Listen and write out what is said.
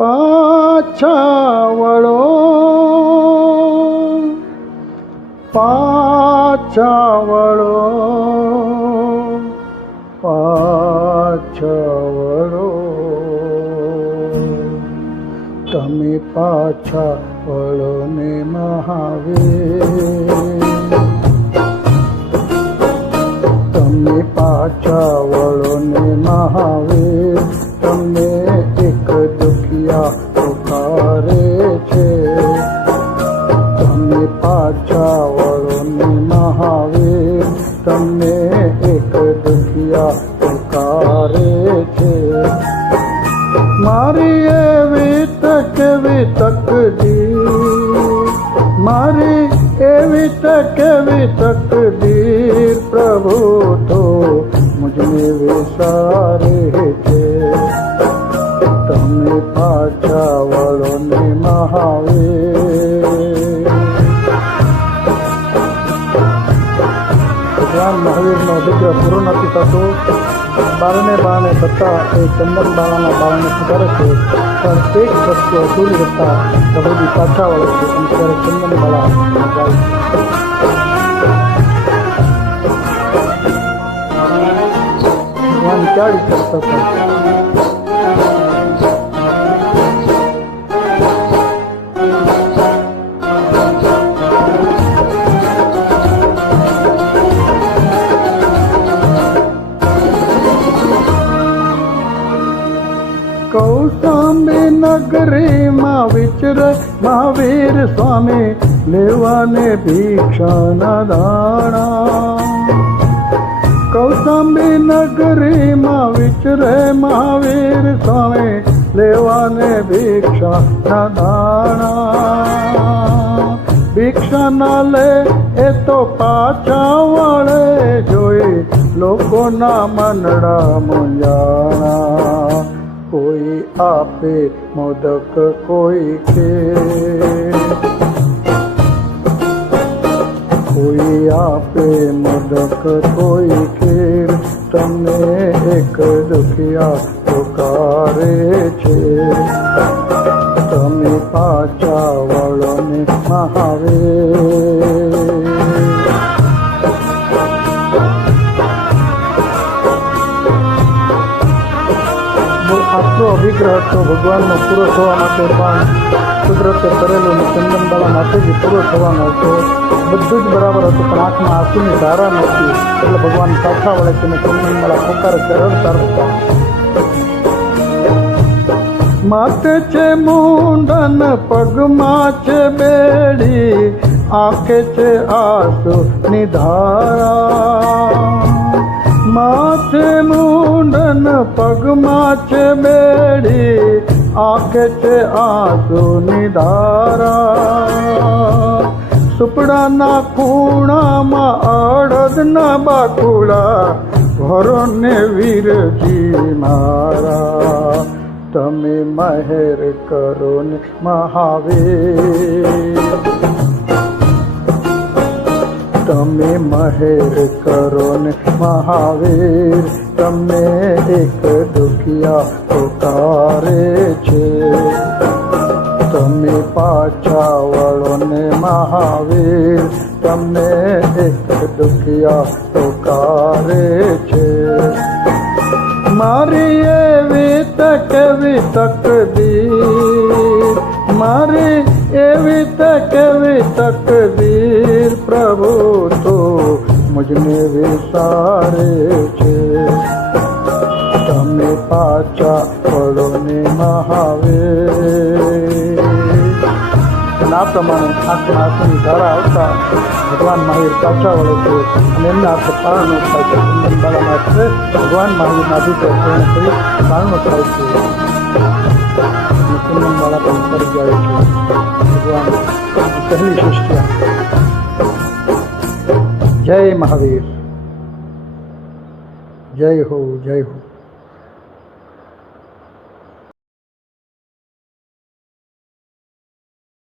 પાછા વળો, પાછા વળો, પાછા વળો, તમે પાછા વળો ને મહાવીર, તમે પાછા વળો ને મહાવીર, તમને એક દુખિયા પુકારે છે, તમે પાછા વળો ને મહાવીર, તમને એક દુખિયા પુકારે છે. મારી એવી કેવી તકદીર, મારી એવી કેવી તકદીર, પ્રભુ તો મુझने વિસારે છે, તમે પાછા વળો ને મહાવીર. ભગવાન મહાવીરનો વિગ્રહ પૂરો નથી થતો, બારણે બારણે થતા એ ચંદન બાળાના બારણે સુધારે છે, પણ એક વસ્તુ અધૂરી રહેતા પ્રભુજી પાછા વળે છે અને ત્યારે ચંદન બાળા જાય છે. ભગવાન ક્યાં વિચારતા હતા? કૌશાંબી નગરીમાં વિચરે મહાવીર સ્વામી, લેવાને ભિક્ષાના દાણા. કૌશાંબી નગરીમાં વિચરે મહાવીર સ્વામી, લેવાને ભિક્ષાના દાણા. ભિક્ષા ના લે એ તો પાછા વળે, જોઈ લોકોના મનડા મૂંઝાણા. કોઈ આપે મોદક કોઈ ખીર, કોઈ આપે મોદક કોઈ ખીર, તમને એક દુખિયા પુકારે છે, તમે પાછા વળો ને મહાવીર. આટલો અભિગ્રહ તો ભગવાનનો પૂરો થવા માટે પણ કુદરતે કરેલું ને ચંદનબાળા માટે જ પૂરો થવાનો હતો. બધું જ બરાબર હતું, પણ આંખમાં આંસુની ધારા નહોતી, એટલે ભગવાન પાછા વળે છે ને ચંદનબાળા પોકારે છે રડતા રડતા. માથે છે મુંડન, પગમાં છે બેડી, આંખે છે આંસુની ધારા. માથે મુંડન, પગમાં છે બેડી, આંખે છે આંસુની ધારા. સુપડાના ખૂણામાં અડદના બાકુડા, ભરો ને વીરજી મારા, તમે મહેર કરો ને મહાવીર, તમે મહેર કરો ને મહાવીર, તમને એક દુખિયા પુકારે છે, તમે પાછા વળો ને મહાવીર, તમને એક દુખિયા પુકારે છે. મારી એવી કેવી તકદીર, મારી એવી કેવી તકદીર, પ્રભુ તો મુझने વિસારે છે, તમે પાછા વળો ને મહાવીર. આ પ્રમાણે આંખના આંસુની ધારા આવતા ભગવાન મહાવીર પાછા વળે છે અને એમના હાથે પારણો થાય છે. ચંદનબાળાના હાથે ભગવાન મહાવીરના અભિષેક પૂર્ણ કરી પારણો થાય છે અને ચંદનબાળા પણ ફરી જાય છે. ભગવાન પહેલી સૃષ્ટિ. જય મહાવીર, જય હો, જય હો.